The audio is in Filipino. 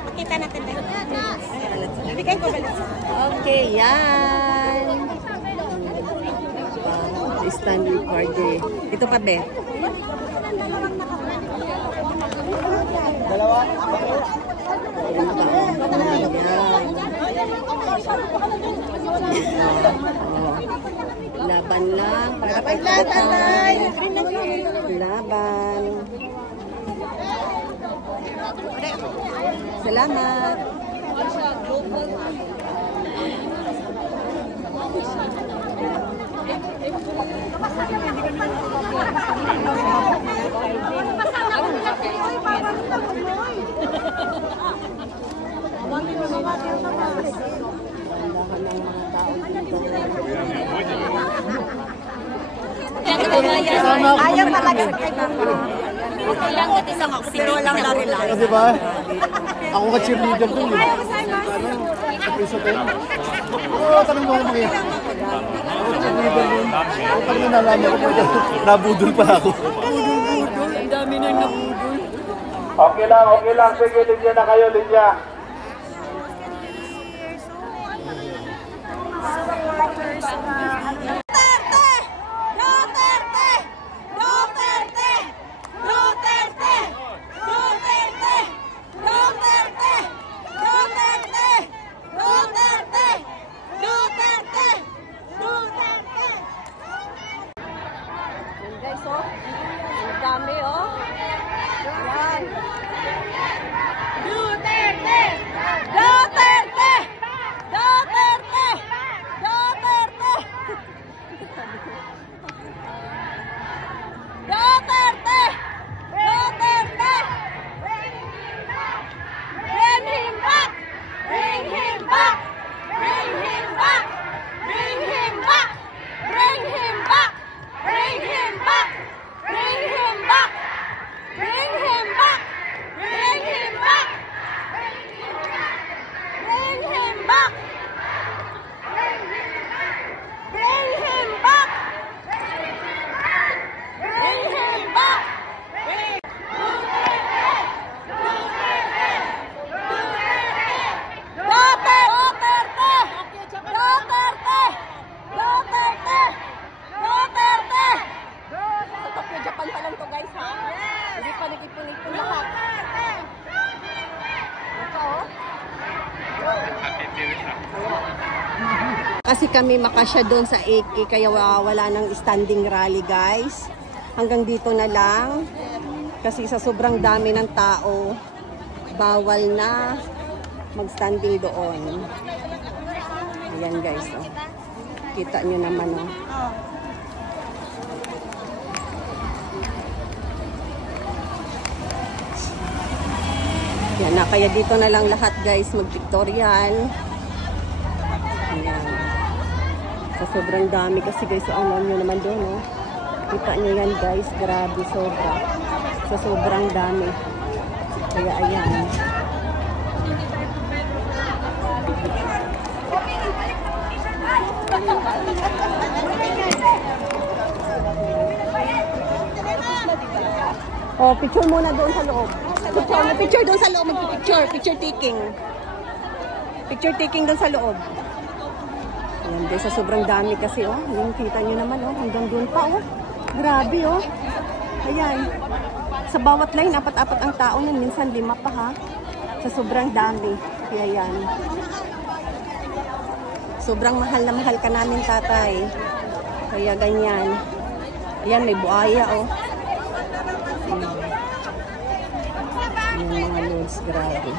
Makita natin tayo. Bigay ko ba? Okay, yan. Stanley Party. Ito pa, be. Dalawa. Laban lang. Para kay tatay. Laban. Salamat. Ayaw talaga. Okay lang at isang pero lang lagi lang. Di ba? Ako ka cheerleader ko yun. Oo, tanong mo ako mga. Ako cheerleader yun. Ako kanina nalaman ko pa. Nabudol pa ako. Nabudol. Ang dami nang nabudol. Okay lang, okay lang. Sige, linya na kayo, linya. Guys, oh. Ang dami, oh. Yan. Duterte! Duterte! Duterte! Duterte! Duterte! Duterte! Bring him back! Bring him back! Bring him back! Bring him back! Bring him back! Bring him back! Bring him back! Bring him back! Bring him back! Bring him back! Bring him back! Bring him back! Duterte! Duterte! Duterte! Duterte! Tokyo, Japan pa lang to, guys, ha? Hindi pa nag-ipon-ipon lahat. Ito, oh. Kasi kami makasya doon sa AK, kaya wala nang standing rally, guys. Hanggang dito na lang. Kasi sa sobrang dami ng tao, bawal na mag-standing doon. Ayan, guys, oh. Kita nyo naman, oh. Yan na, kaya dito na lang lahat, guys, mag-pictorial. Ayan. So, sobrang dami kasi, guys, so, alam nyo naman doon, oh. Kita nyo yan, guys, grabe, sobra. So, sobrang dami. Kaya, ayan. Oh, picture muna doon sa loob. Picture doon sa loob, mag-picture. Picture taking. Picture taking doon sa loob. Ayan, guys, sa sobrang dami kasi, oh. Yung kita nyo naman, oh. Hanggang doon pa, oh. Grabe, oh. Ayan. Sa bawat line, apat-apat ang tao nun. Minsan 5 pa, ha. Sa sobrang dami. Kaya yan. Sobrang mahal na mahal ka namin, tatay. Kaya ganyan. Ayan, may buhaya, oh. Yung mga loads, grabe.